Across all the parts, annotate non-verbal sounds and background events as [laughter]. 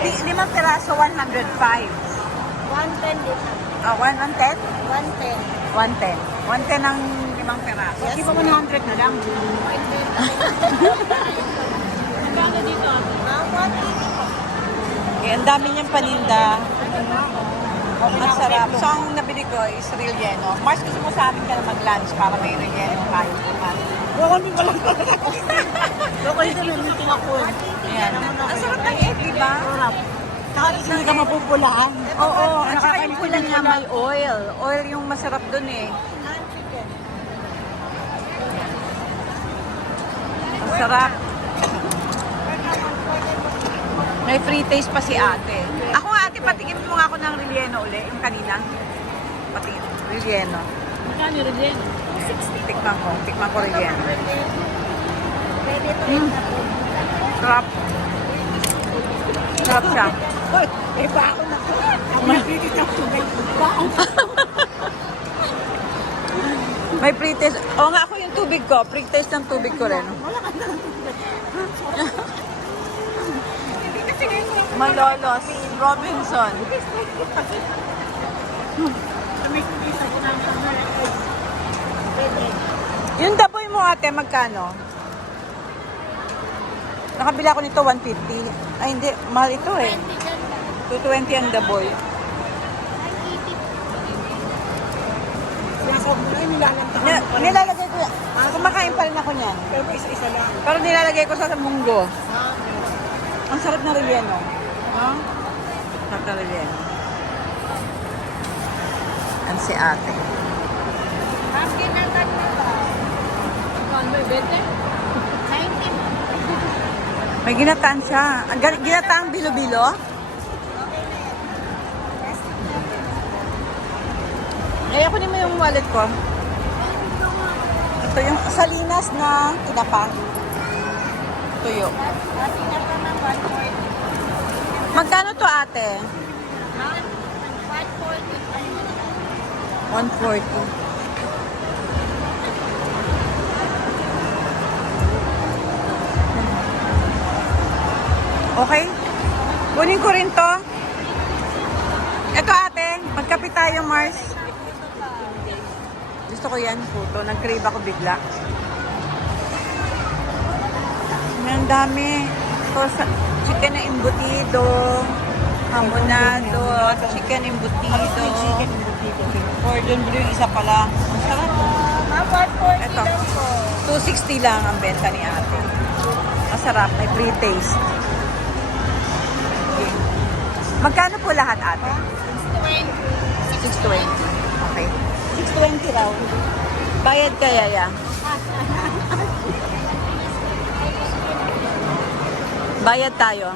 Li- limang piraso, 105. 110 dito. Ah, 110? 110. 110. 110 ang limang piraso. Yes, Di ba 100 na lang? Magkano [laughs] dito? Ah, 180 po. Eh, ang dami niyang paninda. Ang sarap. So, ang nabili ko is relleno. Mars, gusto mo sa amin ka na mag-lunch para may relleno kain naman. Bukal din ko lang talaga. [laughs] Bukal din may meeting ako. Ayan. Ang sarap ng egg, di ba? Sarap. Saka hindi ka mapupulaan. Oo, yung pula Nakakain niya may oil. Oil yung masarap dun eh. Ang sarap. May free taste pa si ate. Ako nga ate, patikim mo nga ako ng relleno uli, yung kanina. Patikim. Relleno. Magkano rin din? Tikman ko. Tikman ko relleno. Sarap. Sarap siya. [laughs] Eh, ba ako na to? Ako nabibig ng tubig. Baon. May free [laughs] taste. Oo nga ako yung tubig ko. Free taste ng tubig ko rin. Wala ka na [laughs] Malolos. Robinson. Yung daboy mo ate, magkano? Nakabila ko nito 150. Ay hindi, mahal ito eh. 220 ang. Sinasabi mo na, nilalagay ko yan. Kumakain pa rin ako niyan. Pero isa-isa lang. Pero nilalagay ko sa munggo. Ang sarap ng relleno. Ha? Sarap ng relleno. Yan si ate. Ang ginatan mo ba? Magkano ba, 20? 90 mo. May ginataan siya. Ang ginataang bilo-bilo. Eh, ako mo yung wallet ko. Ito yung salinas na tinapa. Tuyo. Pati na pa ng 140. Magkano to ate? 140. 140. Okay? Kunin ko rin to. Ito ate, magkape tayo Mars. Gusto ko yan, puto. Nag-crave ako bigla. Ang dami. Ito, sa, chicken na imbutido, hamonado, chicken imbutido. Cordon bleu, isa pala. Ang sarap. 140 Ito. lang po. 260 lang ang benta ni ate. Masarap, may free taste. Okay. Magkano po lahat ate? 620. Okay. 620 raw. Bayad kaya ya? [laughs] Bayad tayo.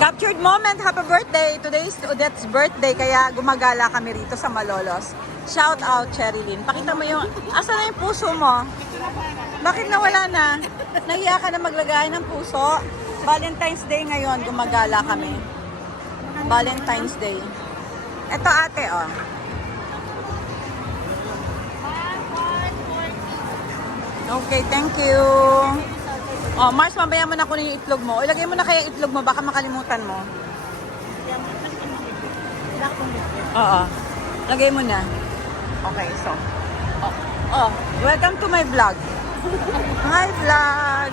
Captured moment, happy birthday. Today is Odette's birthday, kaya gumagala kami rito sa Malolos. Shout out, Cherilyn. Pakita mo yung, asa na yung puso mo? Bakit nawala na? Nahiya ka na maglagay ng puso? Valentine's Day ngayon, gumagala kami. Valentine's Day. Ito ate, oh. Okay, thank you. Oh, Mars, mamaya mo na kunin yung itlog mo. Ilagay mo na kaya itlog mo, baka makalimutan mo. Oo. Lagay mo na. Okay, so. Oh, oh, welcome to my vlog. [laughs] Hi, vlog.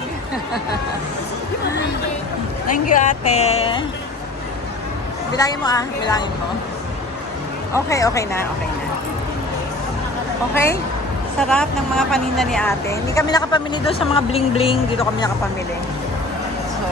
[laughs] Thank you, ate. Bilangin mo ah, bilangin mo. Okay, okay na, okay na. Okay? Sarap ng mga paninda ni ate. Hindi kami nakapamili doon sa mga bling-bling. Dito kami nakapamili. So,